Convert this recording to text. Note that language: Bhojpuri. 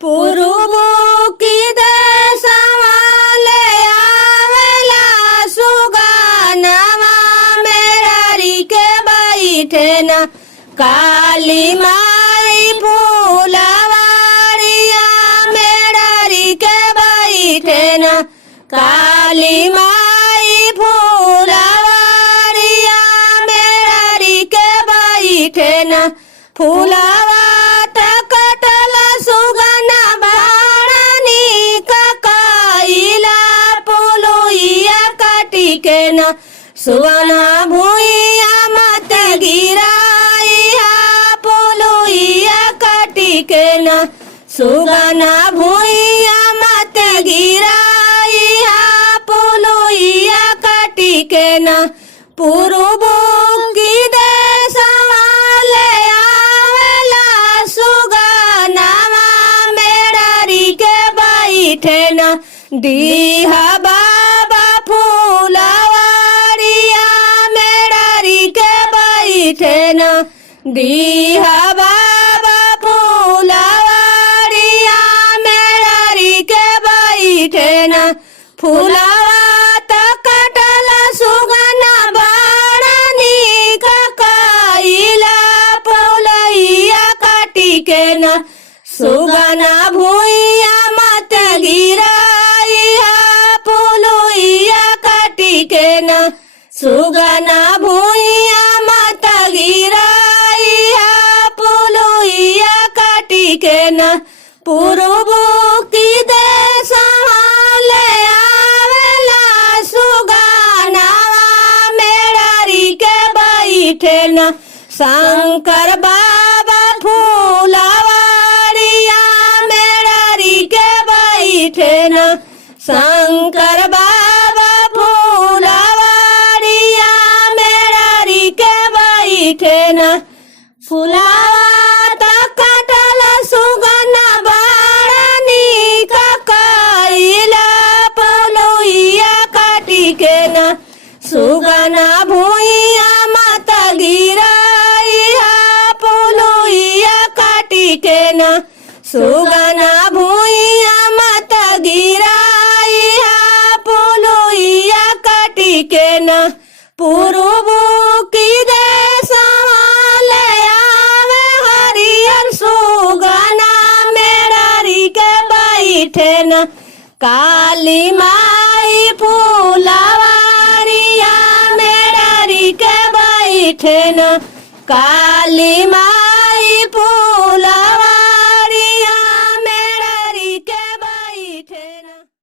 पुरुबो की देशवाले आवेला सुगानवा मेरारी के बैठे न काली माई फूलवारिया मेरारी के बैठे न काली माई फूलवारिया मेरारी के बैठे न फूलवा कटल सुगना बाणी ककाइला पुलुइया काटी के न सुगना भूइया मत गिराइया पुलुइया काटी के न सुगना भूइया मत गिराइया पुलुइया काटी के न पुरुबो की देशवाले आवेला सुगनावा मेरारी के बैठे न दीहा बाबा फूलवारिया मेरारी के बैठे न दीहा बाबा फूलवारिया मेरारी के बैठे न फूलवा कटल सुगना बाणी ककाइला पुलैया काटी के न सुगना भूइया मत गिराइया पुलैया काटी के न सुगना भूइया मत गिराइया पुलैया काटी के न पुरुबो की देशवाले आवेला सुगानावा मेरारी के बैठे न शंकर बाबा फूलवारिया मेरारी के बैठे न शंकर बाबा फूलवारिया मेरारी के बैठे न फूलवा कटल सुगना बाणी ककाइला पुलुइया काटी के न सुगना भूइया मत गिराइया पुलुइया काटी के न सुगना भूइया मत गिराइया पुलुइया काटी के न पुरुबो की देशवाले आवे हरियर सुगना मेरारी के बैठे न काली माई फूलवारिया मेरारी के बैठे न काली माई